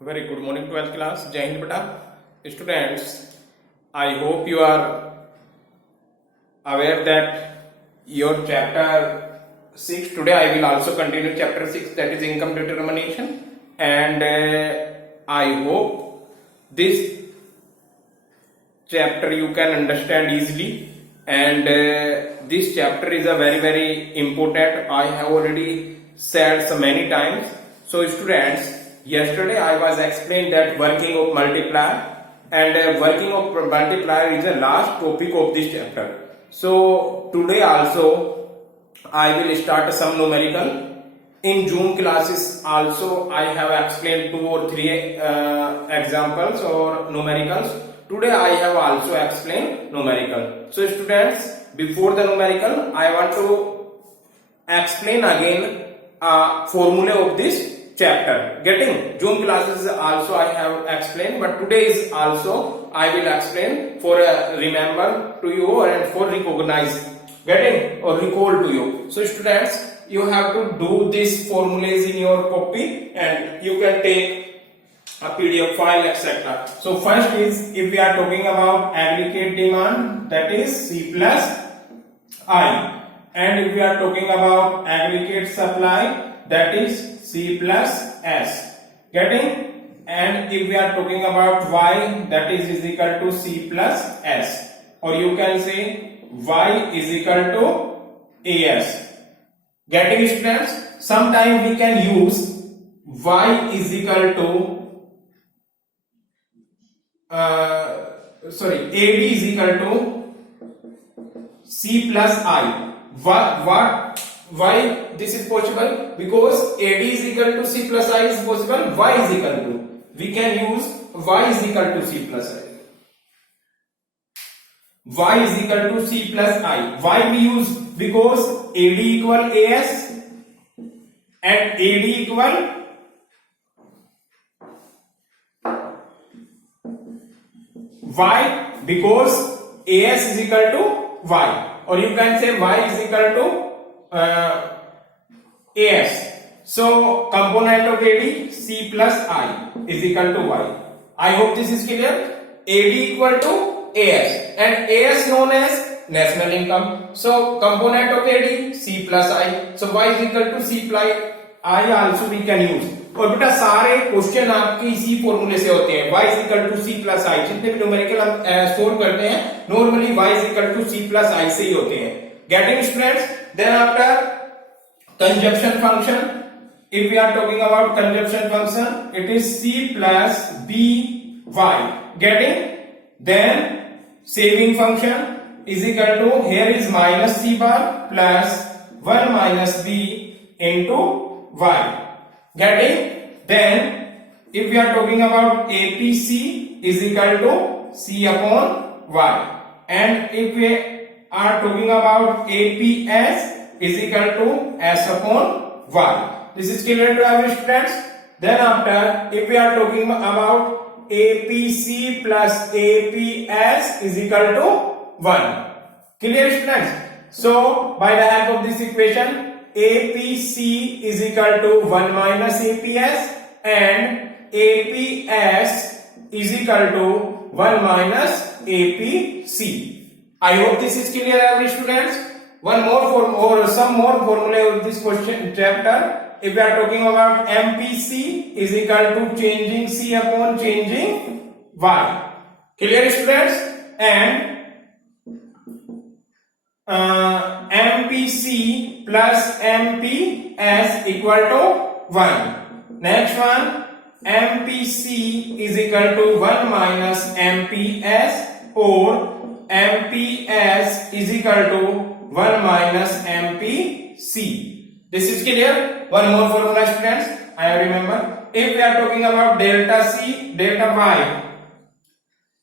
Very good morning, 12th class. Jai Hind beta. Students, I hope you are aware that your chapter 6 today I will also continue chapter 6, that is income determination, and I hope this chapter you can understand easily, and this chapter is a very important. I have already said so many times. So students, yesterday I was explained that working of multiplier, and working of multiplier is the last topic of this chapter. So today also I will start some numerical. In June classes also I have explained 2 or 3 examples or numericals. Today I have also explained numerical. So students, before the numerical I want to explain again formula of this chapter. Getting? June classes also I have explained, but today is also I will explain for remember to you and for recognize. Getting or recall to you. So students, you have to do these formulas in your copy and you can take a PDF file, etc. So first is, if we are talking about aggregate demand, that is C plus I, and if we are talking about aggregate supply, that is C plus S. Getting? And if we are talking about Y, that is equal to C plus S, or you can say Y is equal to AS. Getting, students? Sometimes we can use Y is equal to AD is equal to C plus I. Why this is possible? Because AD is equal to C plus I is possible. Y is equal to, we can use Y is equal to C plus I. Y is equal to C plus I. Why we use? Because AD equal AS and AD equal Y, because AS is equal to Y, or you can say Y is equal to AS. So component of AD C plus I is equal to Y. I hope this is clear. AD equal to AS, and AS known as national income. So component of AD C plus I. So Y is equal to C plus I also we can use. और बेटा सारे क्वेश्चन आपके इसी फॉर्मूले से होते हैं. Y is equal to C plus I. जितने भी न्यूमेरिकल हम सोल्व करते हैं normally Y is equal to C plus I से ही होते हैं. Getting, students? Then after conjunction function, if we are talking about conjunction function, it is C plus B Y. Getting? Then saving function is equal to, here is minus C bar plus 1 minus B into Y. Getting? Then if we are talking about APC is equal to C upon Y, and if we are talking about APS is equal to S upon Y. This is clear to every students. Then after, if we are talking about APC plus APS is equal to 1. Clear, students? So by the help of this equation, APC is equal to 1 minus APS and APS is equal to 1 minus APC. I hope this is clear, every students. One more form or some more formula of this question chapter. If we are talking about MPC is equal to changing C upon changing Y. Clear, students? And MPC plus MPS equal to 1. Next one, MPC is equal to 1 minus MPS, or MPS is equal to 1 minus MPC. This is clear? One more formula, students. I remember. If we are talking about delta C, delta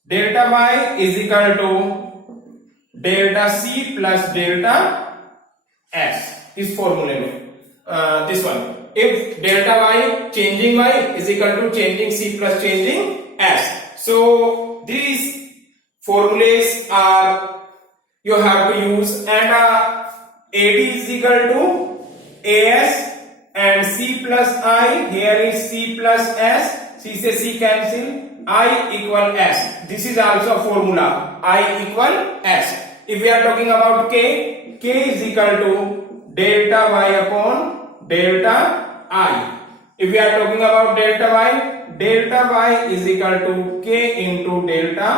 Y is equal to delta C plus delta S. Is formula this one. If delta Y, changing Y is equal to changing C plus changing S. So these formulas are you have to use, and AD is equal to AS and C plus I, here is C plus S. C से C cancel, I equal S. This is also a formula, I equal S. If we are talking about K is equal to delta Y upon delta I. If we are talking about delta Y is equal to K into delta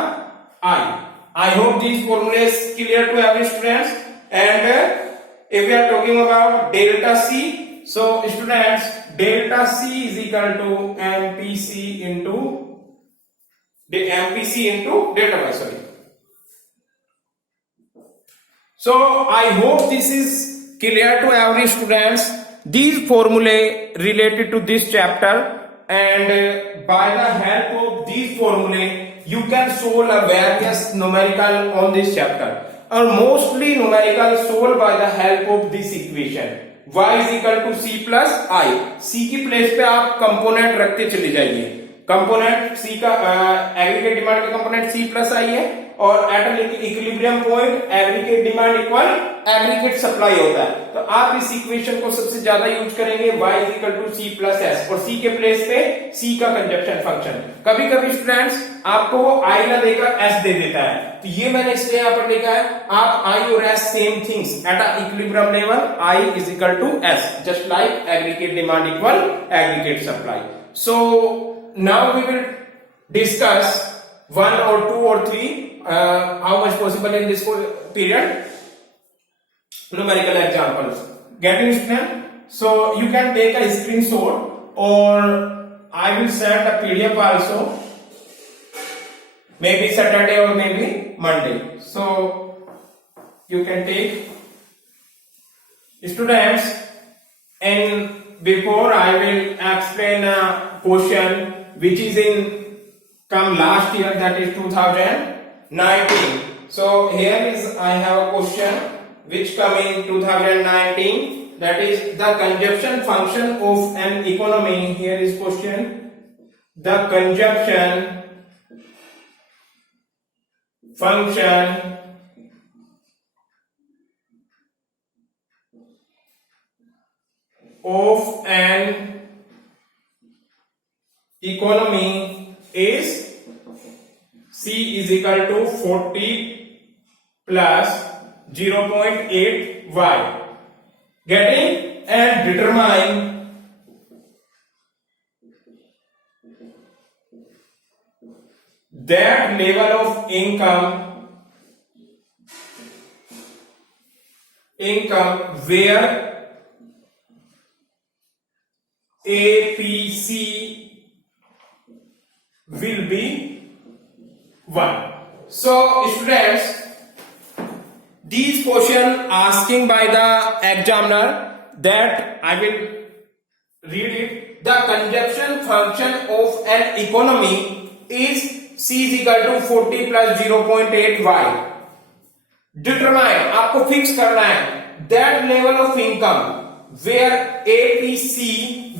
I. I hope these formula is clear to every students. And if we are talking about delta C, so students, delta C is equal to MPC into delta Y, sorry. So I hope this is clear to every students. These formulae related to this chapter, and by the help of these formulae you can solve a various numerical on this chapter, or mostly numerical solved by the help of this equation. Y is equal to C plus I. C की place पे आप component रखते चले जाइए. Component C का aggregate demand का component C plus I है, और at an equilibrium point aggregate demand equal aggregate supply होता है. तो आप इस इक्वेशन को सबसे ज्यादा यूज करेंगे, y is equal to C plus S, और C के प्लेस पे C का कंजप्शन फंक्शन. कभी कभी स्टूडेंट्स आपको वो I ना देकर S दे देता है, तो ये मैंने इसलिए यहाँ पर लिखा है. आप I और S same things at a equilibrium level, I is equal to S, just like aggregate demand equal aggregate supply. So now we will discuss 1 or 2 or 3 how much possible in this period numerical examples. Getting student? So you can take a screenshot, or I will send a PDF also, maybe Saturday or maybe Monday. So you can take students, and before I will explain a question which is in come last year, that is 2019. So here is I have a question which come in 2019, that is the consumption function of an economy. Here is question, the consumption function of an economy is C is equal to 40 plus 0.8 Y. Getting? And determine that level of income where APC will be 1. So students, these question asking by the examiner, that I will read it. The consumption function of an economy is C is equal to 40 plus 0.8 Y. Determine, आपको फिक्स करना है that level of income where APC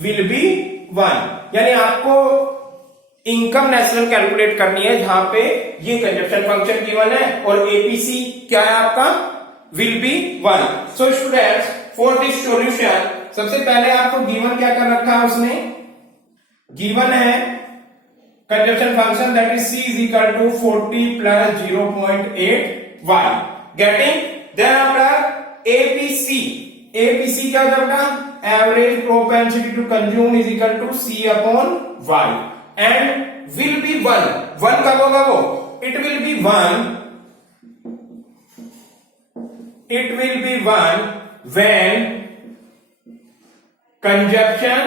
will be 1. यानी आपको income national calculate करनी है जहां पे ये कंजप्शन फंक्शन गिवन है और एपीसी क्या है आपका, will be 1. So students, for this solution सबसे पहले आपको गिवन क्या कर रखा है, उसने गिवन है consumption function that is C is equal to 40 plus 0.8 Y. Getting? Then after APC क्या होगा, average propensity to consume is equal to C upon Y. And will be 1. 1 कब होगा वो? It will be 1. It will be 1 when consumption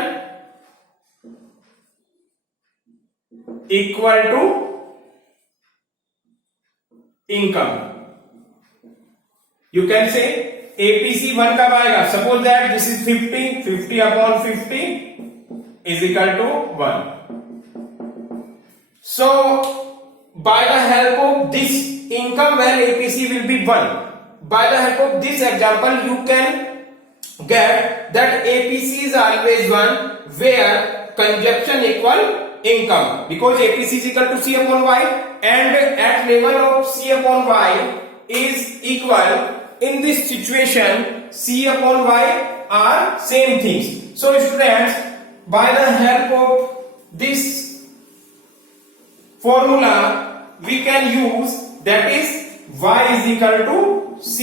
equal to income. You can say APC 1 कब आएगा? Suppose that this is 50 upon 50 is equal to 1. So by the help of this income where APC will be 1, by the help of this example you can get that APC is always 1 where consumption equal income, because APC is equal to C upon Y, and at level of C upon Y is equal. In this situation C upon Y are same things. So students, by the help of this formula we can use, that is y is equal to c.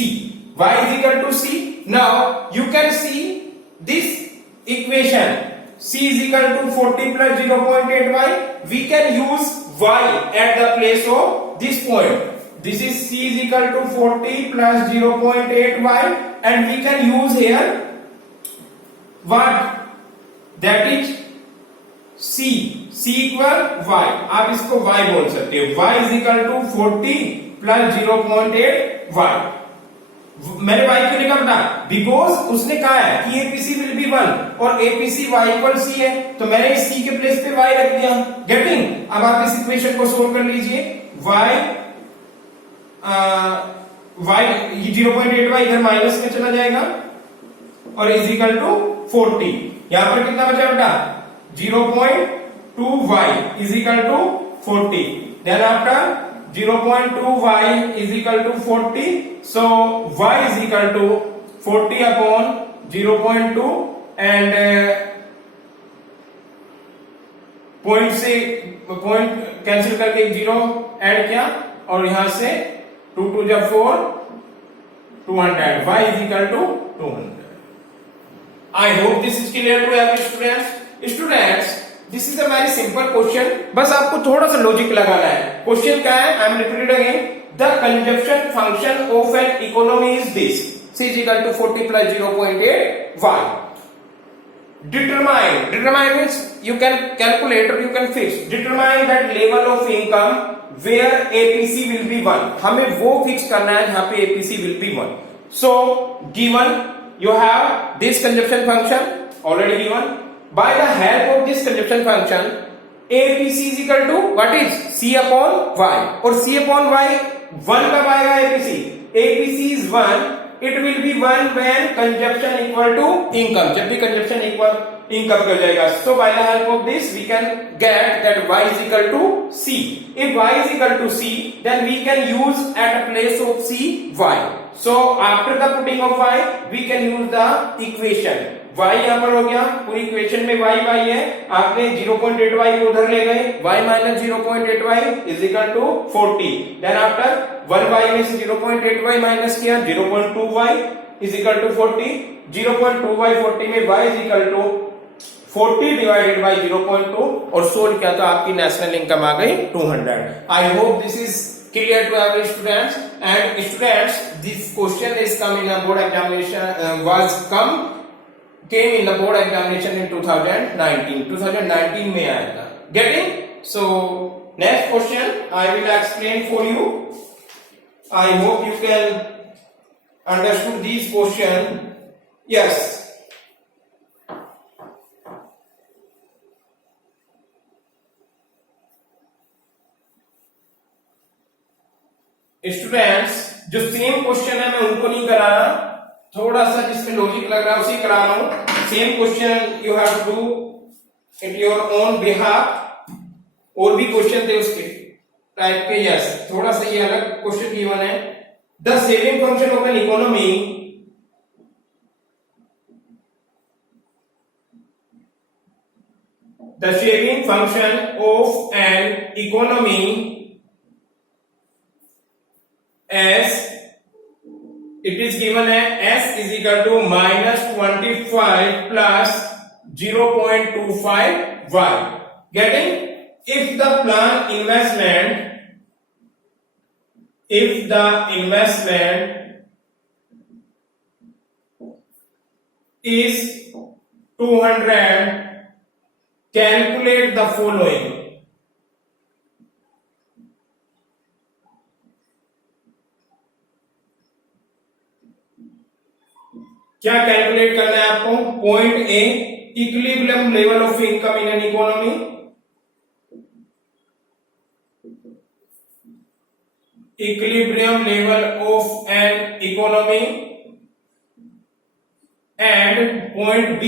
Y is equal to c. Now you can see this equation, c is equal to 40 plus 0.8y. We can use y at the place of this point. This is c is equal to 40 plus 0.8y, and we can use here what, that is c equal y. आप इसको y बोल सकते हो. y is equal to 40 plus 0.8y. मैंने y क्यों लिखा बेटा? बिकॉज उसने कहा है कि एपीसी विल बी 1 और एपीसी y इक्वल c है, तो मैंने इस c के प्लेस पे y रख दिया. गेटिंग? अब आप इस इक्वेशन को सोल्व कर लीजिए. y 0.8y इधर माइनस में चला जाएगा और इज इक्वल टू 40. यहां पर कितना बचा बेटा? 0.2y is equal to 40. Then after 0.2y is equal to 40. So y is equal to 40 upon 0.2 and पॉइंट से पॉइंट कैंसिल करके एक जीरो ऐड किया और यहां से 2 2 जा 4 200. y is equal to 200. I hope this is clear to every students. Students, this is a very simple question. बस आपको थोड़ा सा लॉजिक लगाना है. क्वेश्चन क्या है? I am repeating again. The consumption function of an economy is this. C is equal to 40 plus 0.8 y. Determine means you can calculate or you can fix. Determine that level of income where APC will be 1. हमें वो फिक्स करना है जहां पे APC will be 1. So given you have this consumption function already given. By the help of this consumption function, APC is equal to what is C upon y. और C upon y 1 कब आएगा? APC is 1. It will be 1 when consumption equal to income. जब भी consumption equal income कर जाएगा. So by the help of this we can get that y is equal to C. If y is equal to C, then we can use at a place of C y. So after the putting of y, we can use the equation. y यहां पर हो गया. पूरी इक्वेशन में y है. आपने 0.8y को उधर ले गए. y minus 0.8y is equal to 40. Then after 1y में से 0.8y माइनस किया, 0.2y is equal to 40. 0.2y 40 में y is equal to 40 divided by 0.2 और सोल्व किया तो आपकी नेशनल इनकम आ गई 200. I hope this is clear to every students. And students, this question is come in a board examination came in the board examination in 2019 में आया था. Getting? So next question I will explain for you. I hope you can understood this question. Yes. Students, जो same question है मैं उनको नहीं करा रहा, थोड़ा सा जिसमें लॉजिक लग रहा है उसी करा रहा हूं. Same question you have to do it your own behalf. और भी क्वेश्चन थे उसके टाइप के. यस, थोड़ा सा ये अलग क्वेश्चन गिवन है. The saving function of an economy as it is given as s is equal to minus 25 plus 0.25 y. Getting? If the investment is 200, calculate the following. क्या कैलकुलेट करना है आपको? Point A, equilibrium level of income in an economy. Equilibrium level of an economy. And point B,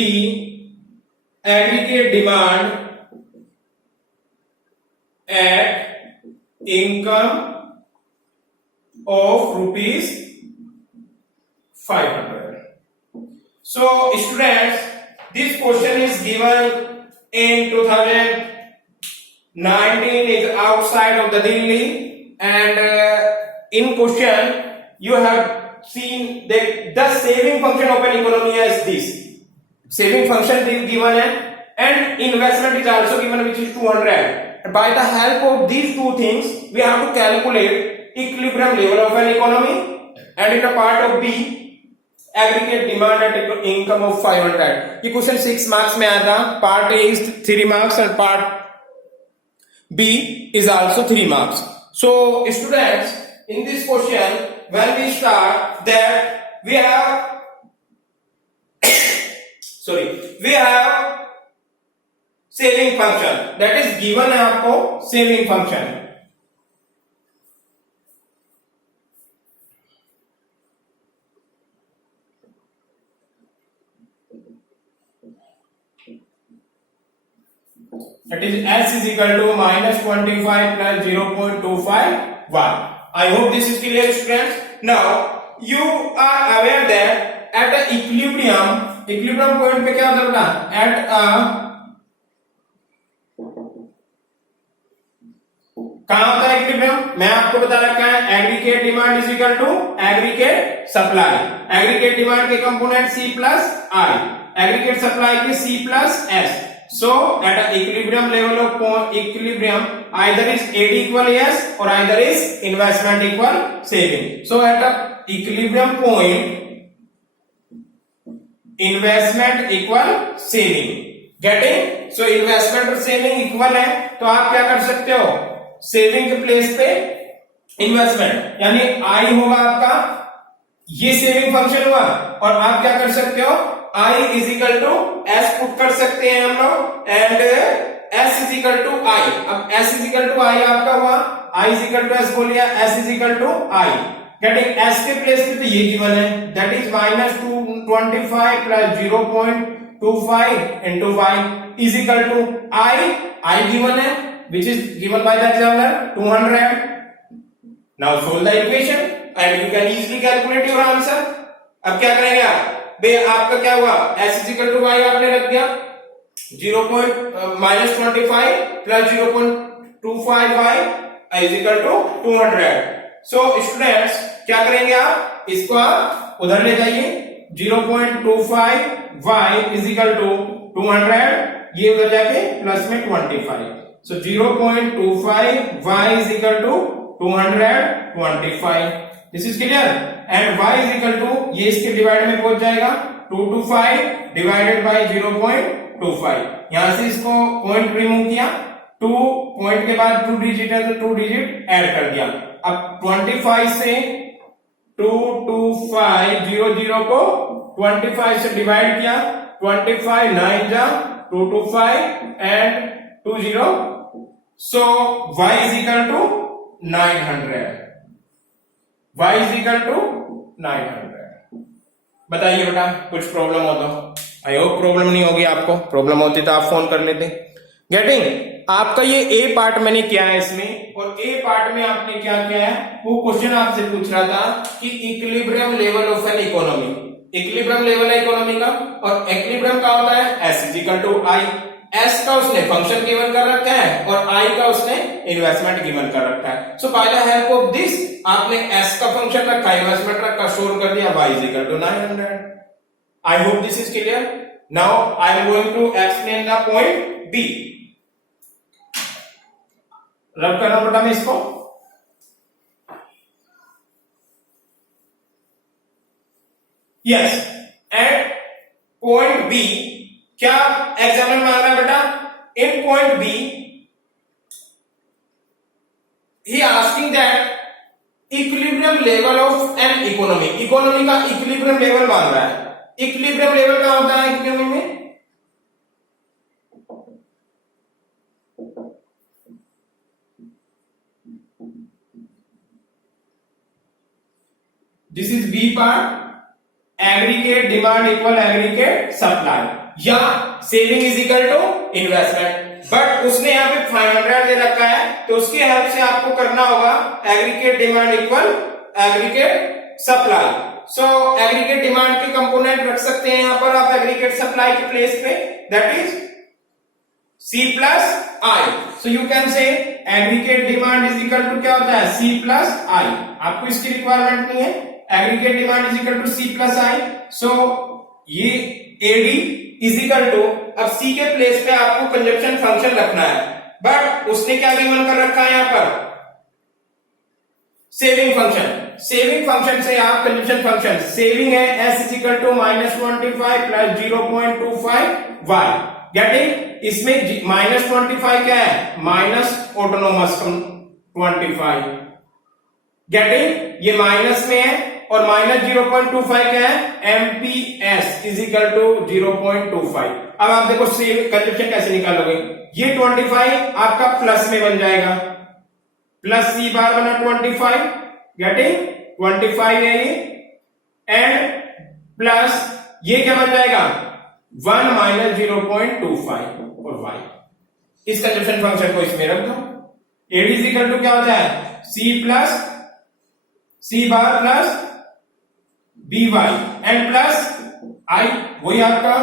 aggregate demand at income of rupees 500. So students, this question is given in 2019 is outside outside of the Delhi, and in question you have seen that the saving function of an economy is this. Saving function is given and investment is also given, which is 200. By the help of these two things, we have to calculate equilibrium level of an economy, and in the part of B, aggregate demand and income of 500. ये क्वेश्चन 6 मार्क्स में आया था. Part A is 3 marks and part B is also 3 marks. So students, in this question, when we start that we have we have saving function, that is given है आपको saving function. That is S is equal to minus 25 plus 0.251. I hope this is clear, students. Now you are aware that at a equilibrium point पे क्या होता है बेटा? At a कहाँ होता है इक्विलिब्रियम? मैं आपको बता रखा है aggregate demand is equal to aggregate supply. Aggregate demand के component C plus I, aggregate supply के C plus S. So at a equilibrium level of equilibrium, either is AD equal S or either is investment equal saving. So at a equilibrium point, investment equal saving. Getting? So investment और saving equal है, तो आप क्या कर सकते हो? सेविंग के place पे इन्वेस्टमेंट, यानी I होगा आपका, ये सेविंग फंक्शन हुआ, और आप क्या कर सकते हो? I is equal to S put कर सकते हैं हम लोग, and S is equal to I. अब S is equal to I आपका हुआ, I is equal to S बोलिए, S is equal to I. Getting S के प्लेस पे तो ये गिवन है, that is minus 225 plus 0.25 into y is equal to I given है, which is given by the examiner 200. Now solve the equation and you can easily calculate your answer. अब क्या करेंगे आप? बे आपका क्या हुआ? S is equal to y आपने रख दिया, minus 25 plus 0.25y is equal to 200. So students क्या करेंगे आप? इसको आप उधर ले जाइए, 0.25y is equal to 200, ये उधर जाके प्लस में 25. So 0.25 y is equal to 225. This is clear. And y is equal to, ये इसके डिवाइड में पहुंच जाएगा, 225 डिवाइडेड बाय 0.25. यहां से इसको पॉइंट रिमूव किया, 2 पॉइंट के बाद 2 डिजिट है तो 2 डिजिट ऐड कर दिया. अब 25 से 22500 को 25 से डिवाइड किया, 25 9 जा 225 एंड 20. So y is equal to 900. y is equal to 900. बताइए बेटा, कुछ प्रॉब्लम हो तो? आई होप प्रॉब्लम नहीं होगी आपको. प्रॉब्लम होती तो आप फोन कर लेते. गेटिंग? आपका ये ए पार्ट मैंने किया है इसमें, और ए पार्ट में आपने क्या किया है, वो क्वेश्चन आपसे पूछ रहा था कि equilibrium level of an economy. Equilibrium level है इकोनॉमी का, और इक्विलिब्रियम का होता है S is equal to I. S का उसने फंक्शन गिवन कर रखा है और I का उसने इन्वेस्टमेंट गिवन कर रखा है. So by the help of this आपने S का फंक्शन रखा, इन्वेस्टमेंट रखा, सोल्व कर दिया, y is equal to 900. I hope this is clear. Now I am going to explain the point B. Rub करना बेटा मैं इसको. यस, एट पॉइंट B क्या एग्जामिनर मांग रहा है बेटा? In point B he asking that equilibrium level of an economy. Economy का इक्विलिब्रियम लेवल मांग रहा है. इक्विलिब्रियम लेवल क्या होता है इकोनॉमी में? This is B part. Aggregate demand equal aggregate supply, या saving is equal to investment. But उसने यहां पे 500 दे रखा है, तो उसकी हेल्प से आपको करना होगा aggregate demand equal aggregate supply. So aggregate demand के कंपोनेंट रख सकते हैं यहां पर आप एग्रीगेट सप्लाई के प्लेस पे, that is C plus I. So you can say aggregate demand is equal to क्या होता है C plus I. आपको इसकी रिक्वायरमेंट नहीं है. Aggregate demand is equal to C plus I. So ये AD is equal to, अब C के प्लेस पे आपको कंजप्शन फंक्शन रखना है, बट उसने क्या गिवन कर रखा है यहाँ पर सेविंग फंक्शन. सेविंग फंक्शन से आप कंजप्शन फंक्शन सेविंग है S is equal to -25 plus 0.25 Y. गेटिंग? इसमें -25 क्या है माइनस ऑटोनोमस 25. गेटिंग? ये माइनस में है और माइनस 0.25 क्या है MPS इज इक्वल टू 0.25. अब आप देखो कंजप्शन कैसे निकालोगे. ये 25 आपका प्लस में बन जाएगा, प्लस C बार बना 25. गेटिंग? 25 है ये, एंड प्लस ये क्या बन जाएगा 1 माइनस 0.25 और Y. इस कंजप्शन फंक्शन को इसमें रख दो. AD इज इक्वल टू क्या होता है C plus C bar plus BY and plus I, वही आपका.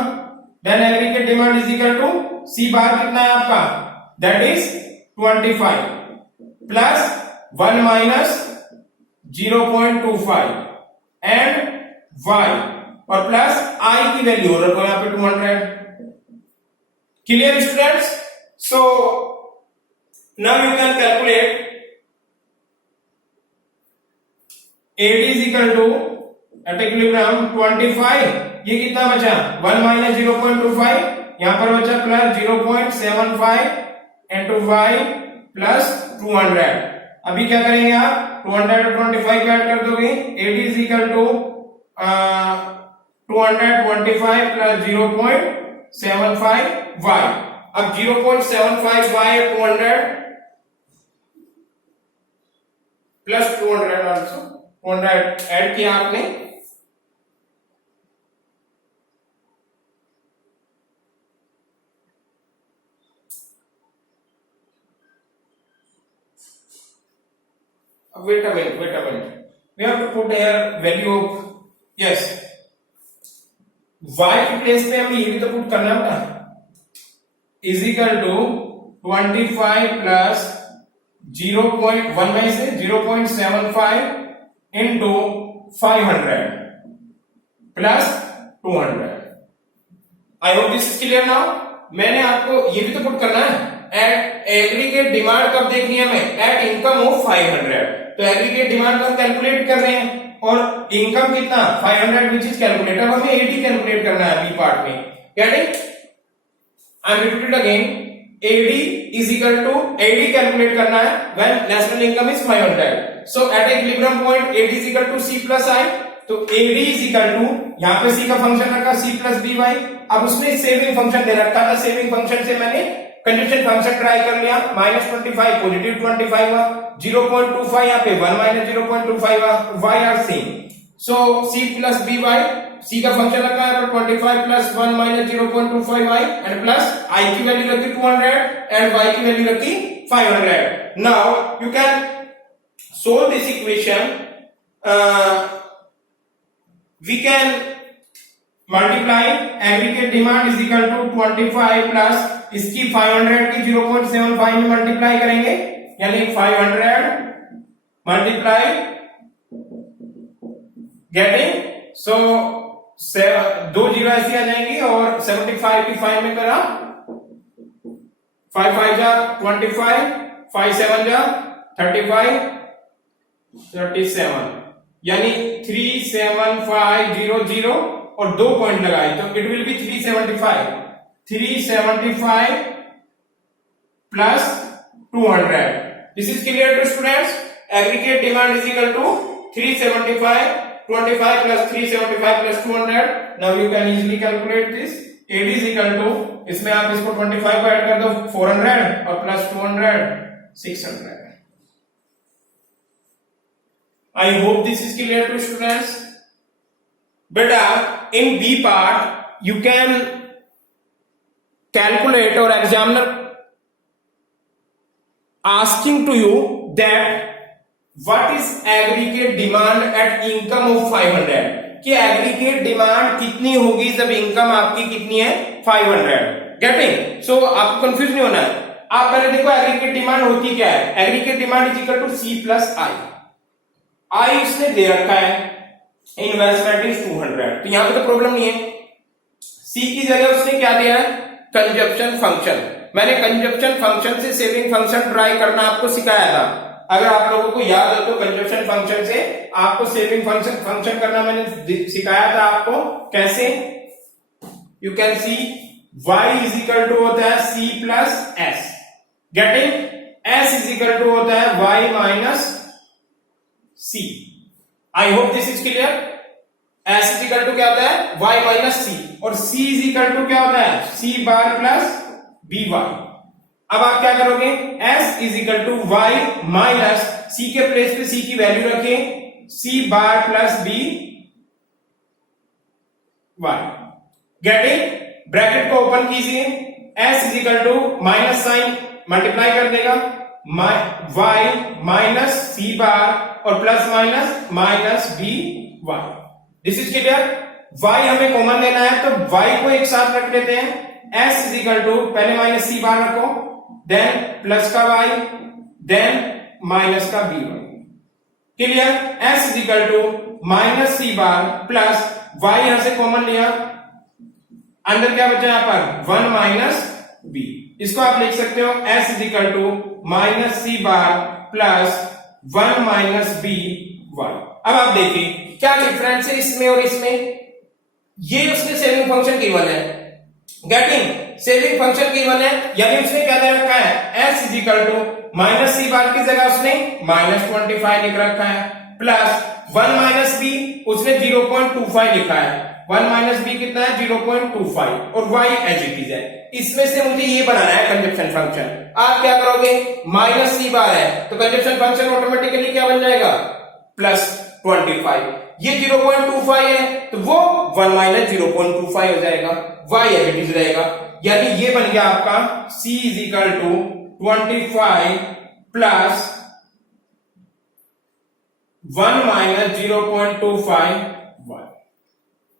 Then aggregate demand is equal to C bar कितना है आपका, that is 25 plus 1 minus 0.25 and Y और प्लस I की वैल्यू रखो यहां पे 200. Clear students? So now you can calculate AD is equal to at equilibrium 25. ये कितना बचा 1 माइनस 0.25, यहां पर बचा प्लस 0.75 इंटू Y प्लस 200. अभी क्या करेंगे आप 200 और 25 को ऐड कर दोगे. AD is equal to 225 प्लस 0.75 Y. अब 0.75 Y 200 प्लस 200 ऑल्सो 200 ऐड किया आपने. Wait a minute. We have to put here value of, yes, Y के प्लेस पे हमें ये भी तो पुट करना होगा. इज इक्वल टू 25 प्लस 0.1 में से 0.75 इंटू 500 plus 200. I hope this is clear now. मैंने आपको ये भी तो पुट करना है. एट एग्रीगेट डिमांड कब देखनी है हमें, एट इनकम ऑफ 500. तो एग्रीगेट डिमांड को कैलकुलेट कर रहे हैं और इनकम कितना 500 विच इज कैलकुलेट. अब हमें AD कैलकुलेट करना है बी पार्ट में. Getting? I am repeated again. AD is equal to AD calculate करना है when national income is 500. So at equilibrium point AD is equal to C plus I. तो AD is equal to यहां पे C का function रखा C plus BY. अब उसने saving function दे रखा था. सेविंग फंक्शन से मैंने कंजप्शन फंक्शन ट्राई कर लिया. -25 पॉजिटिव 25 हुआ, 0.25 यहाँ पे 1 माइनस 0.25 हुआ. Y are same. So C plus BY, C का फंक्शन रखा है पर 25 plus 1 minus 0.25 Y and plus I की वैल्यू रखी 200 एंड Y की वैल्यू रखी 500. Now you can solve this equation. We can multiply aggregate demand is equal to 25 प्लस इसकी 500 की 0.75 में मल्टीप्लाई करेंगे, यानी 500 मल्टीप्लाई गेटिंग. सो 2 जीरो ऐसी आ जाएंगी और 75 की 5 में करा 5 5 जा 25, 5 7 जा 35, 37, यानी 37500 और 2 पॉइंट लगाए तो it will be 375 plus 200. This is clear to students. Aggregate demand is equal to 375 25 plus 375 plus 200. Now you can easily calculate this. AD is equal to, इसमें आप इसको 25 को ऐड कर दो 400 और प्लस 200 600. I hope this is clear to students. Beta, in B part you can calculate or examiner asking to you that what is aggregate demand at income of 500. कि aggregate demand कितनी होगी जब इनकम आपकी कितनी है 500. गेटिंग? सो आपको कंफ्यूज नहीं होना है। आप पहले देखो एग्रीगेट डिमांड होती क्या है। Aggregate demand is equal to C plus I. I इसने दे रखा है, इन्वेस्टमेंट इज 200, तो यहां पे तो प्रॉब्लम नहीं है। सी की जगह उसने क्या दिया है, कंजप्शन फंक्शन। मैंने कंजप्शन फंक्शन से सेविंग फंक्शन ट्राई करना आपको सिखाया था। अगर आप लोगों को याद हो तो कंजप्शन फंक्शन से आपको सेविंग फंक्शन करना मैंने सिखाया था आपको कैसे। You can see y is equal to होता है c plus s, getting? s is equal to होता है y minus c। I hope this is clear. s is equal to क्या होता है, y माइनस c, और c इज इक्वल टू क्या होता है, c बार प्लस by। अब आप क्या करोगे, s is equal to y minus c के प्लेस पे c की वैल्यू रखें, c bar plus b y, getting? Bracket को ओपन कीजिए, s is equal to minus sign multiply कर देगा y माइनस सी बार और plus minus minus B Y. This is clear. y हमें common लेना है तो y को एक साथ रख लेते हैं। s इज इक्वल टू पहले माइनस सी बार रखो, देन प्लस का y, देन माइनस का B Y. Clear? s is equal to minus C bar plus y यहां से कॉमन लिया, अंदर क्या बचा यहां पर 1 माइनस बी। इसको आप लिख सकते हो s is equal to minus C bar plus 1 minus B Y. अब आप देखिए क्या डिफरेंस है इसमें और इसमें। ये उसने सेविंग फंक्शन गिवन है, गेटिंग? सेविंग फंक्शन गिवन है, यानी उसने क्या दे रखा है, s is equal to minus C bar की जगह उसने माइनस 25 लिख रखा है, प्लस 1 माइनस बी उसने 0.25 लिखा है। 1 माइनस बी कितना है, 0.25, और y एज इट इज है। इसमें से मुझे ये बनाना है कंजप्शन फंक्शन। आप क्या करोगे, माइनस सी बार है तो कंजप्शन फंक्शन ऑटोमेटिकली क्या बन जाएगा, प्लस 25। ये 0.25 है तो वो 1 माइनस 0.25 हो जाएगा, y एज इट इज रहेगा। यानी ये बन गया आपका c is equal to 25 plus 1 minus 0.25 y।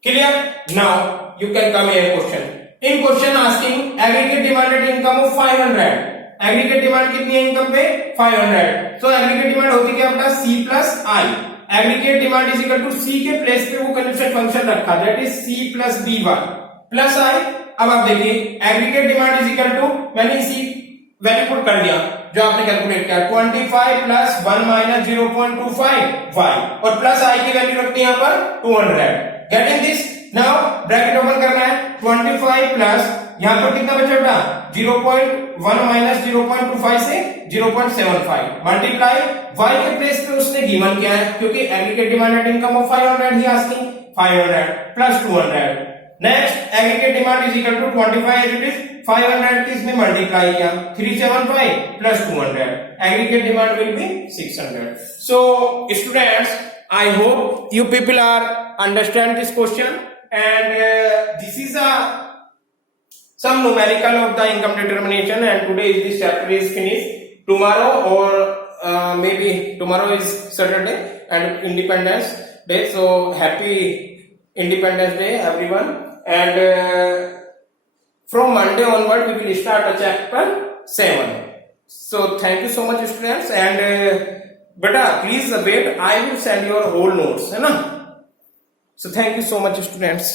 Clear? Now you can come here question. In question asking aggregate demanded income of 500. Aggregate demand कितनी है इनकम पे, 500. So aggregate demand होती क्या अपना c plus i. Aggregate demand is equal to c के place पे वो consumption function रखा, that is c plus b1 plus i। अब आप देखिए aggregate demand is equal to, मैंने इसी वैल्यू पुट कर दिया जो आपने कैलकुलेट किया, 25 प्लस 1 माइनस 0.25 y, और प्लस i की वैल्यू रखते हैं यहां पर 200। Getting this? Now bracket open करना है, 25 प्लस यहां पर कितना बचा बेटा, 0.1 माइनस 0.25 से 0.75 मल्टीप्लाई y के प्लेस पे उसने गिवन किया है क्योंकि एग्रीगेट डिमांडेड इनकम ऑफ 500 ही asking, 500 plus 200। Next aggregate demand is equal to 25 as it is, 500 की इसमें मल्टीप्लाई किया, 375 plus 200, aggregate demand will be 600। So students, I hope you people are understand this question, and this is some numerical of the income determination, and today this chapter is finished. Tomorrow or maybe tomorrow is Saturday and Independence Day, so happy Independence Day everyone, and from Monday onward we will start a chapter 7. So thank you so much students, and बेटा please wait, I will send your whole notes, है ना। So thank you so much students.